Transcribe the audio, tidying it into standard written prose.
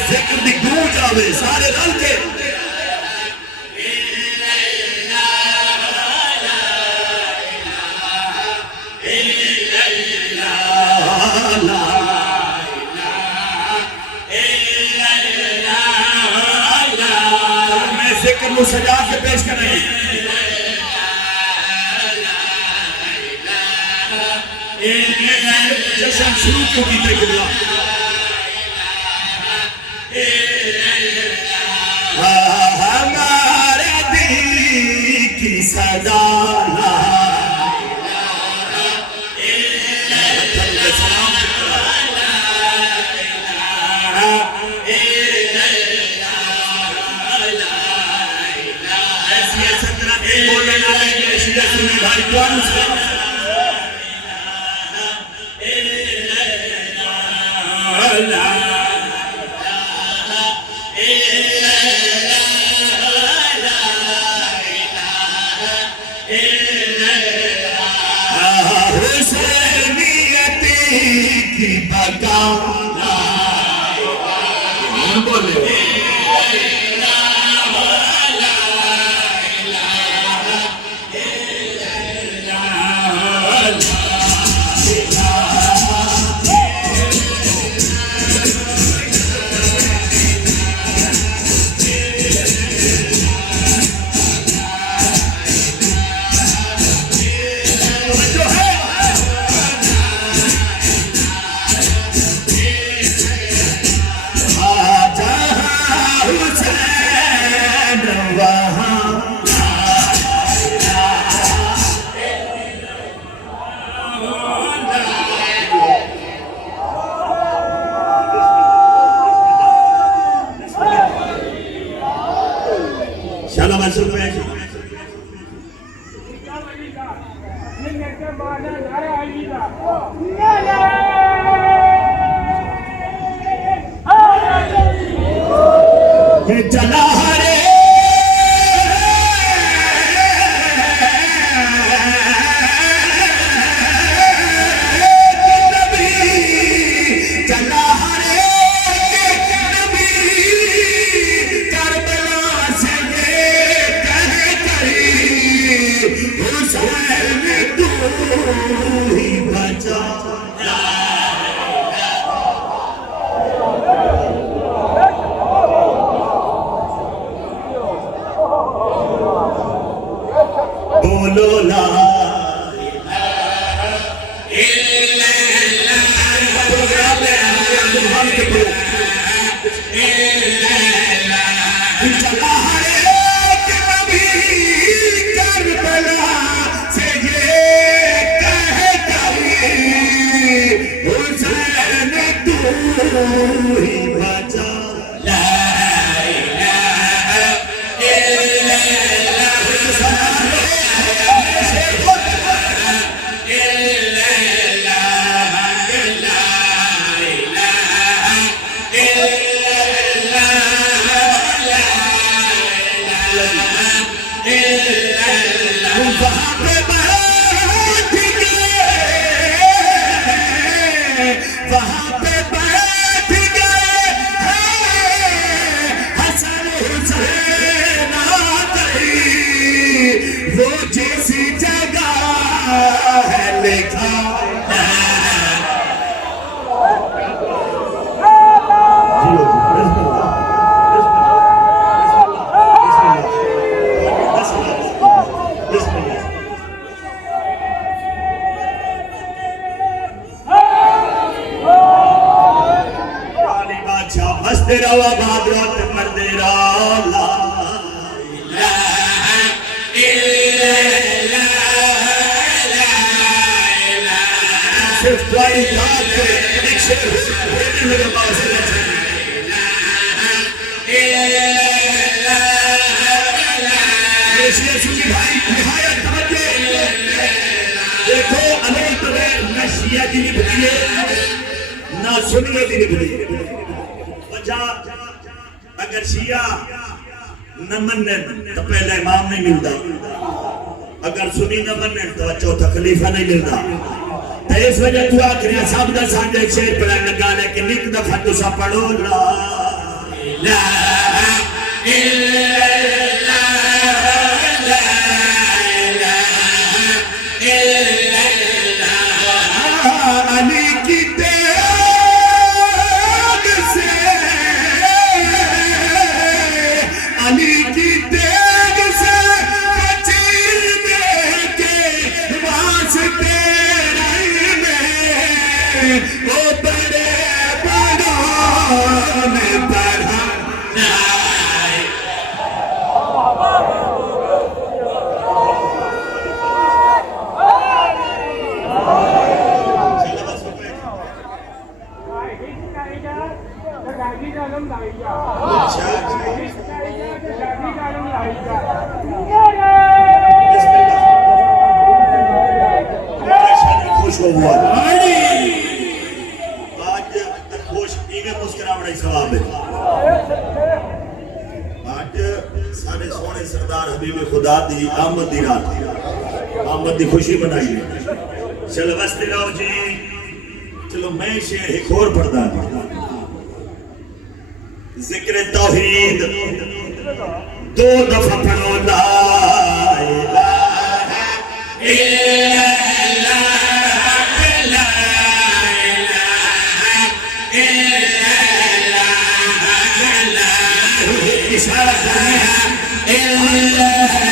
जिक्र दी गूंज आवे सारे रल के मैं जिक्र को सजा के पेश कर रही जश्न शुरू क्यों कीते गिला हमारे दिल की सदा भाई कौन की बगा बोले चला हरे चला हरे करबला से ये कह करी हुसैन तू ही बचा बोलो ला प्रोग्राम में चला हरे कभी करबला से ये कह कभी हुसैन तू ही बचा वहाँ पे बैठ गए हसन हुसैन आ गई वो जैसी जगह है लिखा तेरा आबाद रात मर्दे ला सिर्फ कोई बात पे एक शेर मेरे पास ये शेर सुनी भाई निहायत तवज्जो शिया की नहीं भूलिए ना सुनिए की नहीं भूलिए वजह अगर शिया न मन्ने तो पहला इमाम नहीं मिलता अगर सुनी न मन्ने तो चौथा खलीफा नहीं मिलता तो इस वजह तू आखिर सब का साझे शेर पर लगा लेकिन एक दफा तुसा पढ़ो ला इलाहा इल्लल्लाह ला इलाहा इल्लल्लाह अली की तेग से अली की तेग से बचीने के वास्ते वो बड़े बड़ों ने पढ़ा खुश हो आज तक खुश इन्हें मुस्कुरावने सवाब है आज सारे सोने सरदार हबीब खुदा दी आमद दी रात आमद दी खुशी मनाई है चलो बसते रहो जी चलो मैं शेर एक और पढ़दा जिक्र तौहीद दो दफा पढ़ो ला इलाहा इल्लल्लाह ला इलाहा इल्लल्लाह ला इशारा करना इल्लल्लाह